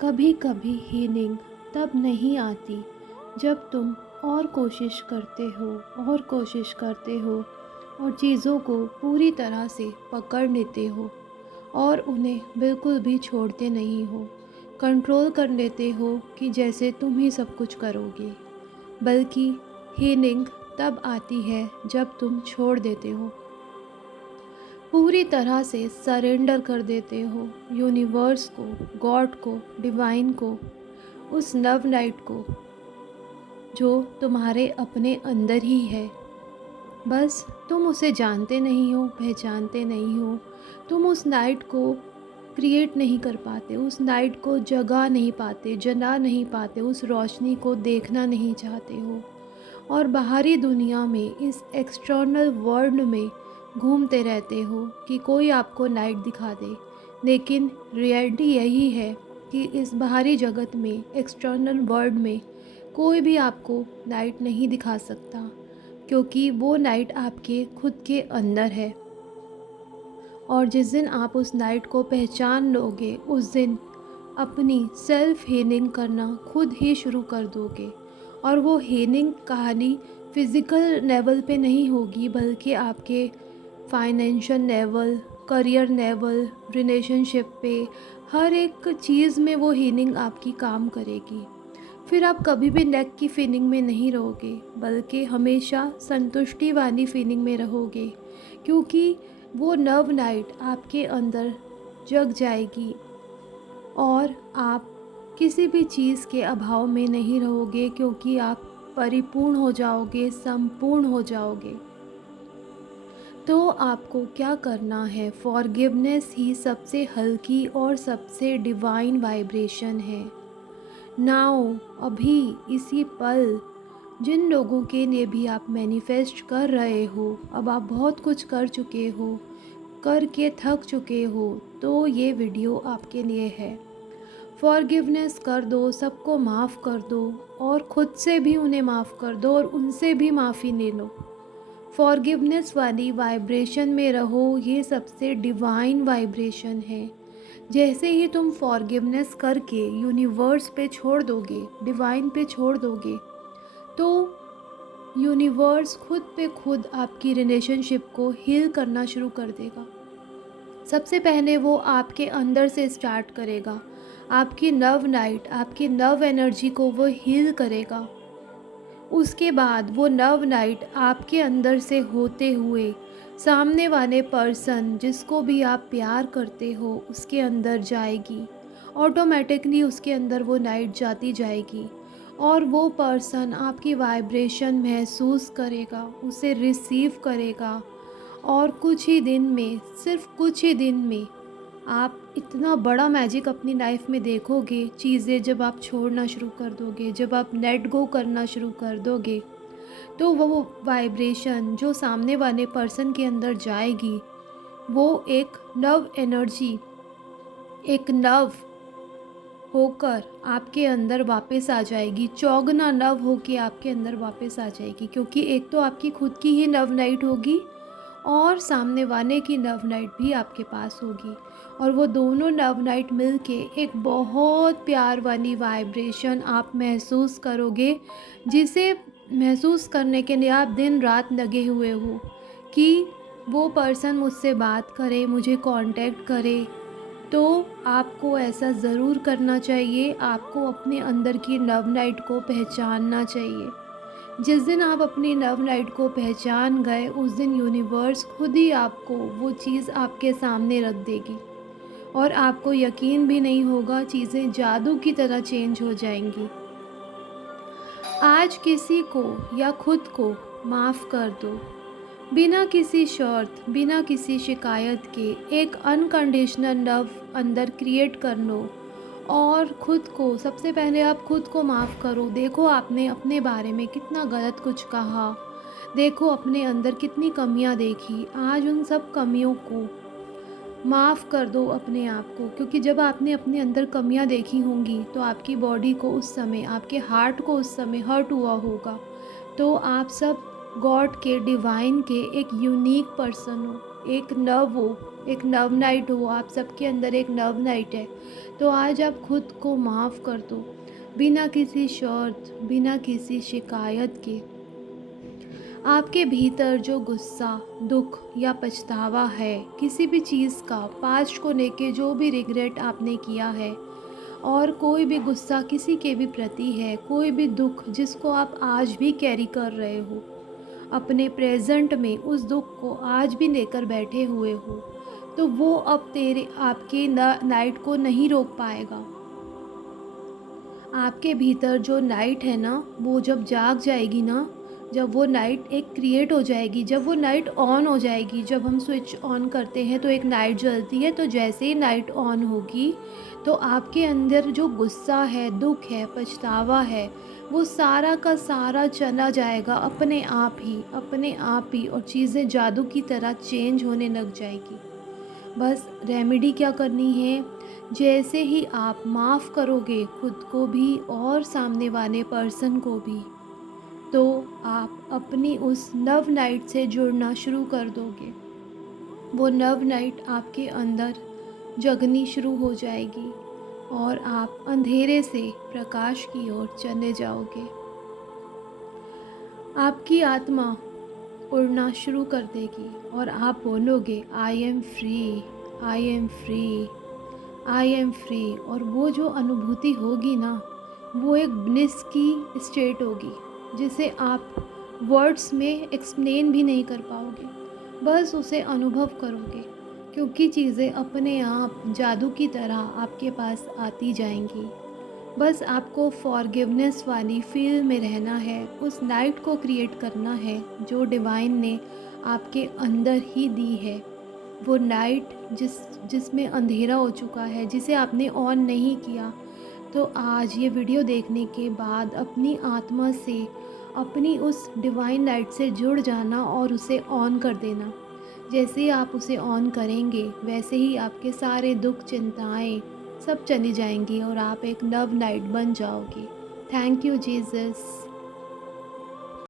कभी कभी हीलिंग तब नहीं आती जब तुम और कोशिश करते हो और कोशिश करते हो और चीज़ों को पूरी तरह से पकड़ लेते हो और उन्हें बिल्कुल भी छोड़ते नहीं हो। कंट्रोल कर लेते हो कि जैसे तुम ही सब कुछ करोगे। बल्कि हीलिंग तब आती है जब तुम छोड़ देते हो, पूरी तरह से सरेंडर कर देते हो यूनिवर्स को, गॉड को, डिवाइन को, उस लव लाइट को जो तुम्हारे अपने अंदर ही है। बस तुम उसे जानते नहीं हो, पहचानते नहीं हो। तुम उस लाइट को क्रिएट नहीं कर पाते, उस लाइट को जगा नहीं पाते, जला नहीं पाते, उस रोशनी को देखना नहीं चाहते हो और बाहरी दुनिया में, इस एक्सटर्नल वर्ल्ड में घूमते रहते हो कि कोई आपको लाइट दिखा दे। लेकिन रियलिटी यही है कि इस बाहरी जगत में, एक्सटर्नल वर्ल्ड में कोई भी आपको लाइट नहीं दिखा सकता, क्योंकि वो लाइट आपके खुद के अंदर है। और जिस दिन आप उस लाइट को पहचान लोगे, उस दिन अपनी सेल्फ हीलिंग करना खुद ही शुरू कर दोगे। और वो हीलिंग कहानी फिज़िकल लेवल पे नहीं होगी, बल्कि आपके financial level, career level, relationship पे, हर एक चीज़ में वो हीलिंग आपकी काम करेगी। फिर आप कभी भी लैक की फीलिंग में नहीं रहोगे, बल्कि हमेशा संतुष्टि वाली फीलिंग में रहोगे, क्योंकि वो लव लाइट आपके अंदर जग जाएगी और आप किसी भी चीज़ के अभाव में नहीं रहोगे, क्योंकि आप परिपूर्ण हो जाओगे, संपूर्ण हो जाओगे। तो आपको क्या करना है? फॉरगिवनेस ही सबसे हल्की और सबसे डिवाइन वाइब्रेशन है। नाउ, अभी, इसी पल, जिन लोगों के लिए भी आप मैनिफेस्ट कर रहे हो, अब आप बहुत कुछ कर चुके हो, करके थक चुके हो, तो ये वीडियो आपके लिए है। फॉरगिवनेस कर दो, सबको माफ़ कर दो और ख़ुद से भी उन्हें माफ़ कर दो और उनसे भी माफ़ी ले लो। फॉरगिवनेस वाली वाइब्रेशन में रहो, ये सबसे डिवाइन वाइब्रेशन है। जैसे ही तुम फॉरगिवनेस करके यूनिवर्स पे छोड़ दोगे, डिवाइन पे छोड़ दोगे, तो यूनिवर्स खुद पे खुद आपकी रिलेशनशिप को हील करना शुरू कर देगा। सबसे पहले वो आपके अंदर से स्टार्ट करेगा। आपकी लव लाइट, आपकी लव एनर्जी को वो हील करेगा। उसके बाद वो लव लाइट आपके अंदर से होते हुए सामने वाले पर्सन जिसको भी आप प्यार करते हो उसके अंदर जाएगी। ऑटोमेटिकली उसके अंदर वो लाइट जाती जाएगी और वो पर्सन आपकी वाइब्रेशन महसूस करेगा, उसे रिसीव करेगा और कुछ ही दिन में, सिर्फ कुछ ही दिन में आप इतना बड़ा मैजिक अपनी लाइफ में देखोगे। चीज़ें जब आप छोड़ना शुरू कर दोगे, जब आप लेट गो करना शुरू कर दोगे, तो वो वाइब्रेशन जो सामने वाले पर्सन के अंदर जाएगी, वो एक लव एनर्जी, एक लव होकर आपके अंदर वापस आ जाएगी। चौगुना लव होके आपके अंदर वापस आ जाएगी, क्योंकि एक तो आपकी खुद की ही लव लाइट होगी और सामने वाले की लव लाइट भी आपके पास होगी और वो दोनों लव लाइट मिलके एक बहुत प्यार वाली वाइब्रेशन आप महसूस करोगे, जिसे महसूस करने के लिए आप दिन रात लगे हुए हो कि वो पर्सन मुझसे बात करे, मुझे कांटेक्ट करे। तो आपको ऐसा ज़रूर करना चाहिए। आपको अपने अंदर की लव लाइट को पहचानना चाहिए। जिस दिन आप अपनी लव लाइट को पहचान गए, उस दिन यूनिवर्स खुद ही आपको वो चीज़ आपके सामने रख देगी और आपको यकीन भी नहीं होगा, चीज़ें जादू की तरह चेंज हो जाएंगी। आज किसी को या खुद को माफ़ कर दो, बिना किसी शर्त, बिना किसी शिकायत के एक अनकंडीशनल लव अंदर क्रिएट कर लो और ख़ुद को, सबसे पहले आप खुद को माफ़ करो। देखो आपने अपने बारे में कितना गलत कुछ कहा, देखो अपने अंदर कितनी कमियां देखी। आज उन सब कमियों को माफ़ कर दो अपने आप को, क्योंकि जब आपने अपने अंदर कमियां देखी होंगी तो आपकी बॉडी को उस समय, आपके हार्ट को उस समय हर्ट हुआ होगा। तो आप सब गॉड के, डिवाइन के एक यूनिक पर्सन हो। एक नव हो, एक नव नाइट हो, आप सबके अंदर एक नव नाइट है। तो आज आप खुद को माफ़ कर दो, बिना किसी शर्त, बिना किसी शिकायत के। आपके भीतर जो गुस्सा, दुख या पछतावा है किसी भी चीज़ का, पास्ट को लेके जो भी रिग्रेट आपने किया है, और कोई भी गुस्सा किसी के भी प्रति है, कोई भी दुख जिसको आप आज भी कैरी कर रहे हो, अपने प्रेज़ेंट में उस दुख को आज भी लेकर बैठे हुए हो, तो वो अब तेरे आपके न नाइट को नहीं रोक पाएगा। आपके भीतर जो नाइट है ना, वो जब जाग जाएगी ना, जब वो नाइट एक क्रिएट हो जाएगी, जब वो नाइट ऑन हो जाएगी, जब हम स्विच ऑन करते हैं तो एक नाइट जलती है, तो जैसे ही नाइट ऑन होगी, तो आपके अंदर जो गुस्सा है, दुख है, पछतावा है, वो सारा का सारा चला जाएगा अपने आप ही, और चीज़ें जादू की तरह चेंज होने लग जाएगी। बस रेमेडी क्या करनी है, जैसे ही आप माफ़ करोगे खुद को भी और सामने वाले पर्सन को भी, तो आप अपनी उस नव नाइट से जुड़ना शुरू कर दोगे। वो नव नाइट आपके अंदर जगनी शुरू हो जाएगी और आप अंधेरे से प्रकाश की ओर चले जाओगे। आपकी आत्मा उड़ना शुरू कर देगी और आप बोलोगे, I am free, I am free, I am free. और वो जो अनुभूति होगी ना, वो एक ब्लिस की स्टेट होगी जिसे आप वर्ड्स में एक्सप्लेन भी नहीं कर पाओगे, बस उसे अनुभव करोगे, क्योंकि चीज़ें अपने आप जादू की तरह आपके पास आती जाएंगी। बस आपको फॉरगिवनेस वाली फील में रहना है, उस नाइट को क्रिएट करना है जो डिवाइन ने आपके अंदर ही दी है। वो नाइट जिसमें अंधेरा हो चुका है, जिसे आपने ऑन नहीं किया। तो आज ये वीडियो देखने के बाद अपनी आत्मा से, अपनी उस डिवाइन लाइट से जुड़ जाना और उसे ऑन कर देना। जैसे ही आप उसे ऑन करेंगे, वैसे ही आपके सारे दुख, चिंताएं सब चली जाएंगी और आप एक नव नाइट बन जाओगे। Thank you Jesus.